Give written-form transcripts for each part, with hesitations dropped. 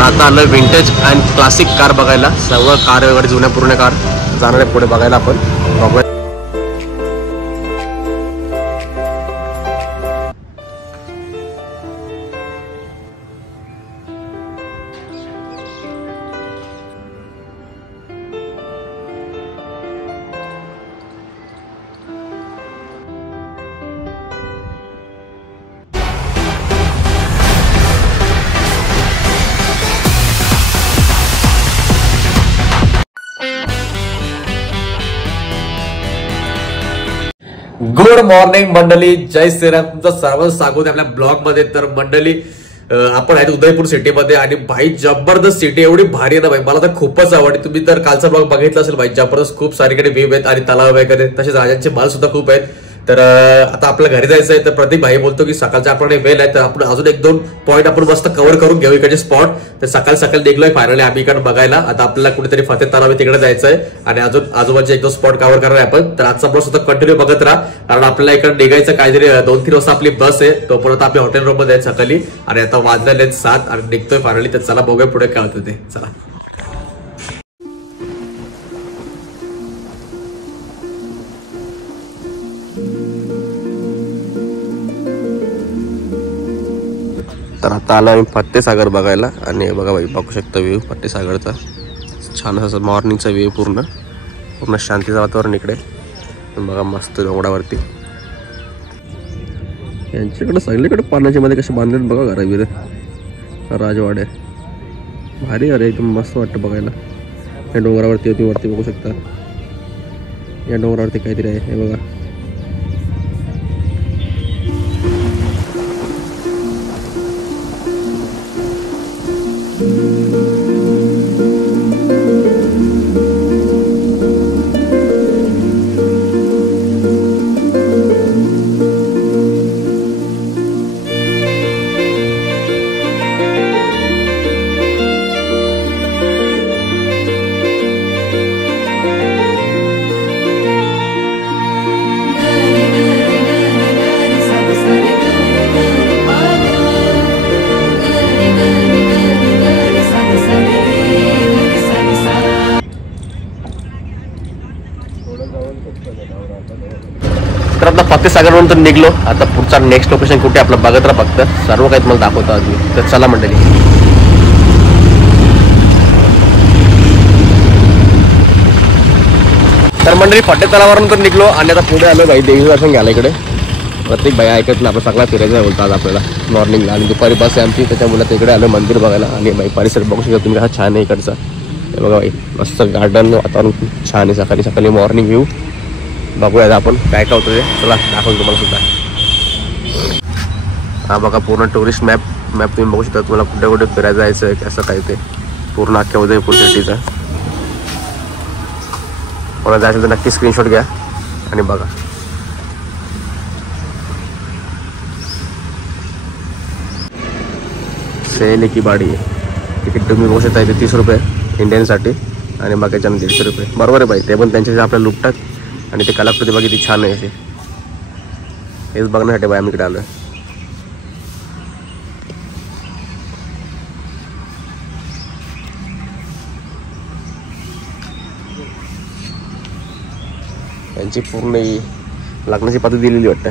आता आलं vintage and classic car बघायला. सर्व कार वगैरे जुन्या पूर्ण कार जाणार आहे पुढे बघायला आपण. बघूया. गुड मॉर्निंग मंडळी, जय श्रीराम. तुमचं सर्वांचं स्वागत आहे आपल्या ब्लॉग मध्ये. तर मंडळी आपण आहेत उदयपूर सिटीमध्ये आणि भाई जबरदस्त सिटी, एवढी भारी आहे ना भाई, मला तर खूपच आवडते. तुम्ही तर कालचा ब्लॉग बघितला असेल भाई, जबरदस्त खूप सारीकडे व्ह्यू आहेत आणि तलाव वगैरे, तसेच राजांचे माल सुद्धा खूप आहेत. तर आता आपल्या घरी जायचं आहे. तर प्रदीप भाई बोलतो की सकाळचा आपण वेळ आहे, तर आपण अजून एक दोन पॉईंट आपण मस्त कव्हर करून घेऊ इकडचे स्पॉट. तर सकाळी निघलोय फायनली आम्ही इकडे बघायला. आता आपल्याला कुठेतरी फतेह तलाव तिकडे जायचं आहे आणि अजून आजूबाजूचे एक दोन स्पॉट कव्हर करणार आहे आपण. तर आजचा ब्लॉग सुद्धा कंटिन्यू बघत राहा, कारण आपल्याला इकडे निघायचं काहीतरी 2-3 वाजता आपली बस आहे. तोपर्यंत आपल्या हॉटेल रूम मध्ये आहे सकाळी आणि आता वाजलेले 7 आणि निघतोय फायनली. तर चला बघूया पुढे काय होतं ते. चला. तर आता आलो आम्ही फतेह सागर बघायला आणि बघा भाई, बघू शकता व्ह्यू फतेह सागरचा. छान असं मॉर्निंगचा व्ह्यू, पूर्ण शांतीचं वातावरण इकडे. बघा मस्त डोंगरावरती यांच्याकडे सगळीकडे पाण्याच्या मध्ये कसे बांधलेत बघा घरा बिर, राजवाडे भारी. अरे एकदम मस्त वाटतं बघायला. या डोंगरावरती होती वरती बघू शकता, या डोंगरावरती काहीतरी आहे हे बघा. तर आपला फतेह सागर नंतर निघलो. आता पुढचा नेक्स्ट लोकेशन कुठे आपलं बघत राहा, फक्त सर्व काही तुम्हाला दाखवतो आज मी. तर चला मंडळी. तर मंडळी फतेह तलावावरून तर निघलो आणि आता पुढे आलो भाई देवी दर्शन घ्यायला इकडे. प्रत्येक भाई ऐकत ना आपण सगळा फिरायचं आहे बोलतात आपल्याला मॉर्निंगला, आणि दुपारी बस आहे आमची, त्याच्यामुळे तिकडे आलो मंदिर बघायला. आणि भाई परिसर बघू शकता तुम्ही कसा छान आहे इकडचा. हे बघा भाई मस्त गार्डन वातावरण छान आहे. सकाळी मॉर्निंग व्ह्यू बघूया आपण काय काय होतं ते. चला दाखवतो तुम्हाला सुद्धा. हा बघा पूर्ण टुरिस्ट मॅप तुम्ही बघू शकता. तुम्हाला कुठे कुठे फिरायला जायचं आहे कसं काय ते, पूर्ण अख्ख्या उदयपूर सिटीचा. मला जायचं तर नक्की स्क्रीनशॉट घ्या आणि बघा. सेल की बाडी तिकीट तुम्ही बघू शकता इथे 30 रुपये इंडियनसाठी आणि बाकीच्या 150 रुपये. बरोबर आहे भाई, ते पण त्यांच्या आपल्याला लुटतात. आणि ते कलाकृती बघा किती छान आहे. हेच बघण्यासाठी बाय आम्ही इकडे आलोय. त्यांची पूर्ण लागण्याची पद्धत दिलेली वाटतं.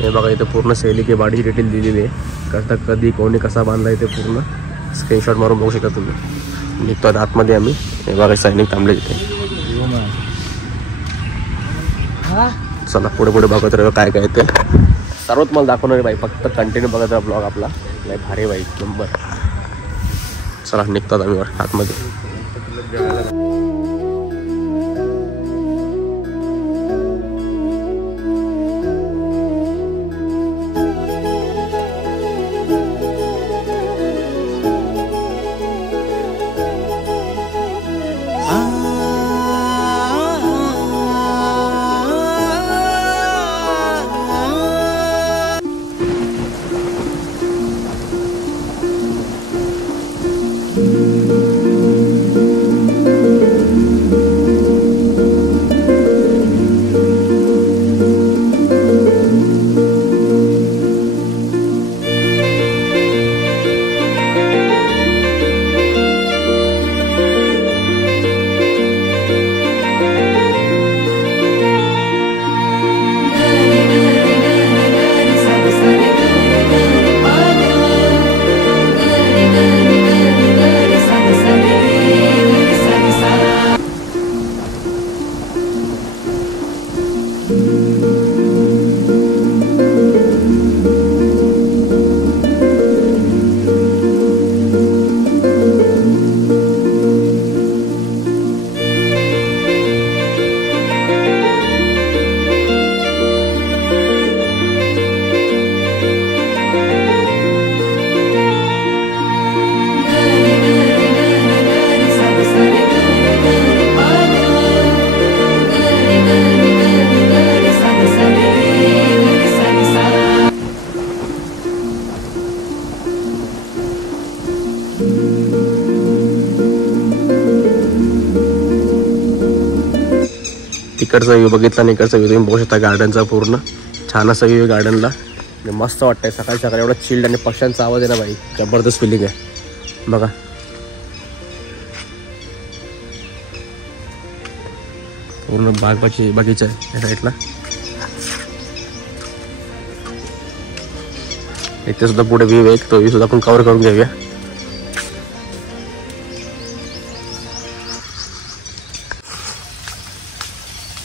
हे बघा इथं पूर्ण सैली की बाडीची डिटेल दिलेली आहे. कसं कधी कोणी कसा बांधला ते पूर्ण स्क्रीनशॉट मारून बघू शकता तुम्ही. निघतो आतमध्ये आम्ही. हे बघा सैनिक थांबले तिथे. चला पुढे बघत राहू काय काय ते सर्व तुम्हाला दाखवणार बाई. फक्त कंटिन्यू बघत राहा ब्लॉग आपला. लय भारी बाई नंबर. चला निघतो आम्ही आतमध्ये. इकडचा व्ह्यू बघितला आणि इकडचा व्ह्यू तुम्ही बघू शकता गार्डनचा पूर्ण छान असा व्ह्यू गार्डनला मस्त वाटतंय सकाळी सकाळी एवढा चिल्ड आणि पक्ष्यांचा आवाज आहे ना भाई जबरदस्त फिलिंग आहे बघा पूर्ण बगीचा आहे या साईडला इथे सुद्धा पुढे व्ह्यू आहे तो व्ह्यू सुद्धा आपण कव्हर करून घेऊया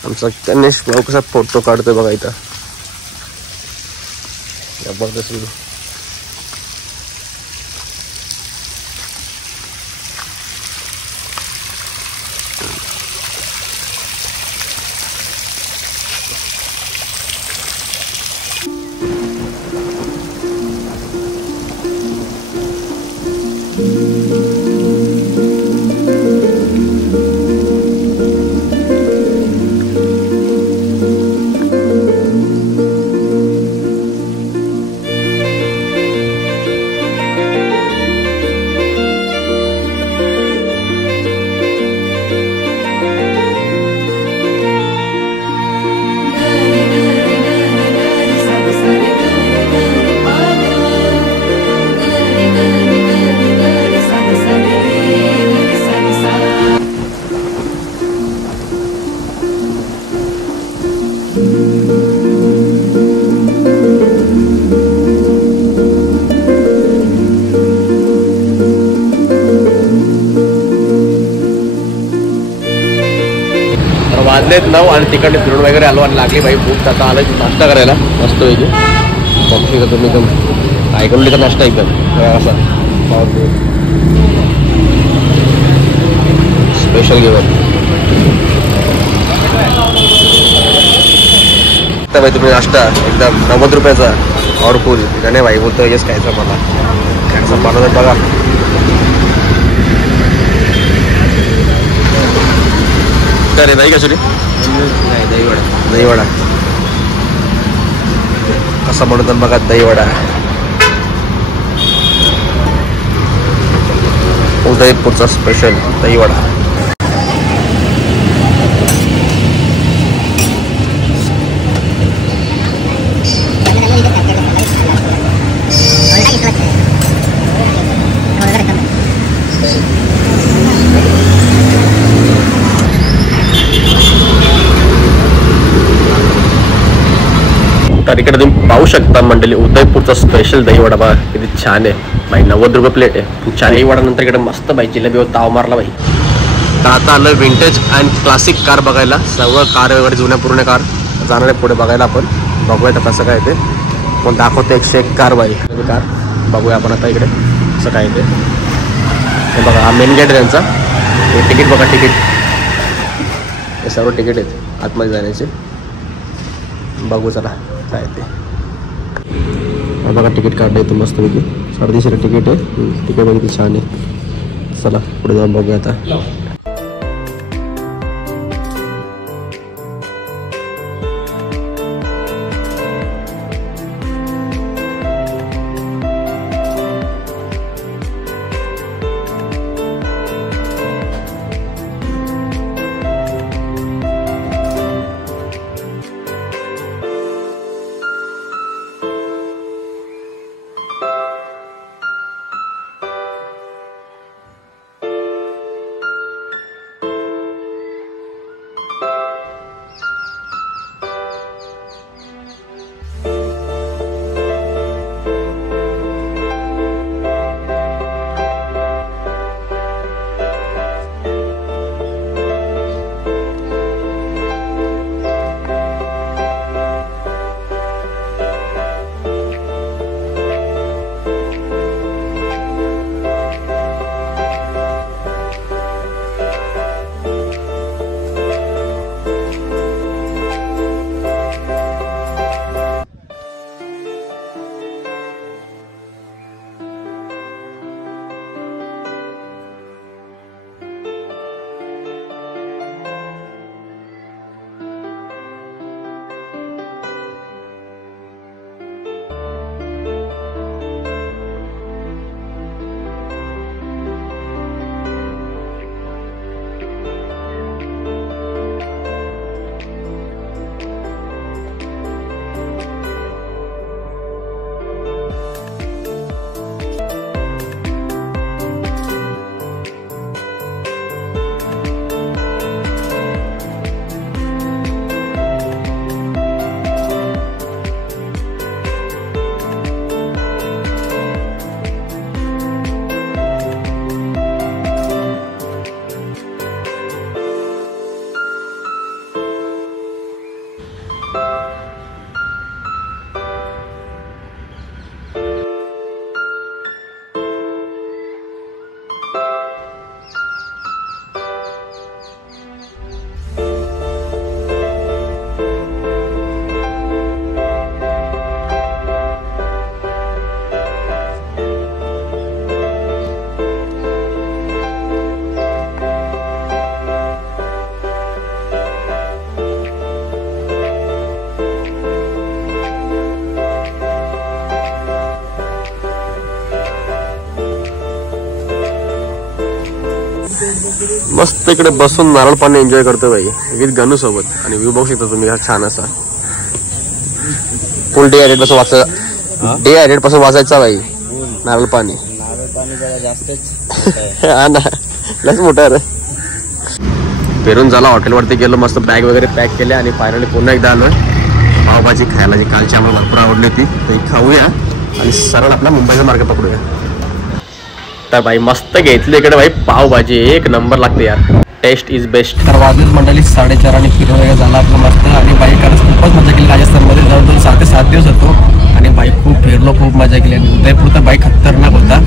आमचा गणेश भाऊ कसा फोटो काढतोय बघा इथं जबरदस्त व्ह्यू वाजलेत 9 आणि तिकडे फिरून वगैरे आलो आणि लागली बाई भूक आता आलं नाश्ता करायला मस्त होईल बघू शकता तुम्ही एकदम ऐकवलीचा नाश्ता एकदम असा स्पेशल घेऊन भाई तुम्ही नाश्ता एकदम 90 रुपयाचा और फुल नाही भाई बोलतो हेच खायचं मला खायचं बनवतात बघा अरे नाही का सुरी नाही दहीवडा कसा बनवतात बघा दहीवडा उदयपूरचा स्पेशल दहीवडा तर इकडे तुम्ही पाहू शकता मंडळी उदयपूरचा स्पेशल दहीवडा बघा किती छान आहे भाई 90 रुपये प्लेट आहे छान दहीवडा नंतर इकडे मस्त भाई जिलेबीवर ताव मारला भाई तर आता आलं विंटेज अँड क्लासिक कार बघायला सर्व कार वगैरे जुन्या पूर्ण कार जाणार आहे पुढे बघायला आपण बघूया तर कसं काय ते पण दाखवतो 101 कार बाई कार बघूया आपण आता इकडे कसं काय ते बघा हा मेन गेट आहे त्यांचा हे तिकीट बघा तिकीट हे सर्व तिकीट आहेत आतमध्ये जाण्याचे बघू चला काय ते बघा तिकीट काढलं येतं मस्तपैकी 350 तिकीट आहे तिकीट बघितली छान आहे चला पुढे जाऊन बघूया आता मस्त इकडे बसून नारळ पाणी एन्जॉय करतो भाई विथ गणू सोबत. आणि व्ह्यू बघू शकता तुम्ही हा छान असा फुल डिहायड्रेट पासून डिहायड्रेट पासून वाचायचा भाई नारळ पाणी. हा ना लस मोठा रे. फिरून झाला हॉटेलवरती गेलो मस्त बॅग वगैरे पॅक केल्या आणि फायनली पुन्हा एकदा आलोय पावभाजी खायला जी कालची आम्हाला भरपूर आवडली होती ती खाऊया आणि सरळ आपला मुंबईचा मार्ग पकडूया. तर भाई मस्त घेतली इकडे भाई पावभाजी एक नंबर लागते यार टेस्ट इज बेस्ट. तर वाजलेच मंडळी 4:30 आणि फिरून वगैरे झाला आपलं मस्त. आणि बाई खरंच खूपच मजा केली राजस्थानमध्ये जवळजवळ 6 ते 7 दिवस होतो आणि बाई खूप फिरलो खूप मजा केली. आणि उदयपूर तर बाई खतरनाक होता.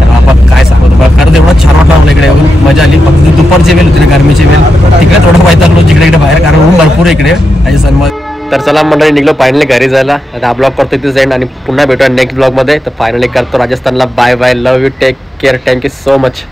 तर आपण काय सांगतो तुम्हाला खरंच एवढं छान वाटलं मला इकडे येऊन मजा आली. फक्त दुपारची वेळ होती ना गरमीची वेळ तिकडे थोडं वैतागलो जिकडे इकडे बाहेर कारण ऊन भरपूर इकडे राजस्थानमध्ये. तर चला मंडळी निघलो फायनली घरी जायला. आता हा ब्लॉग करतो इथे जाईन आणि पुन्हा भेटूया नेक्स्ट ब्लॉगमध्ये. तर फायनली करतो राजस्थानला bye bye love you take care thank you so much.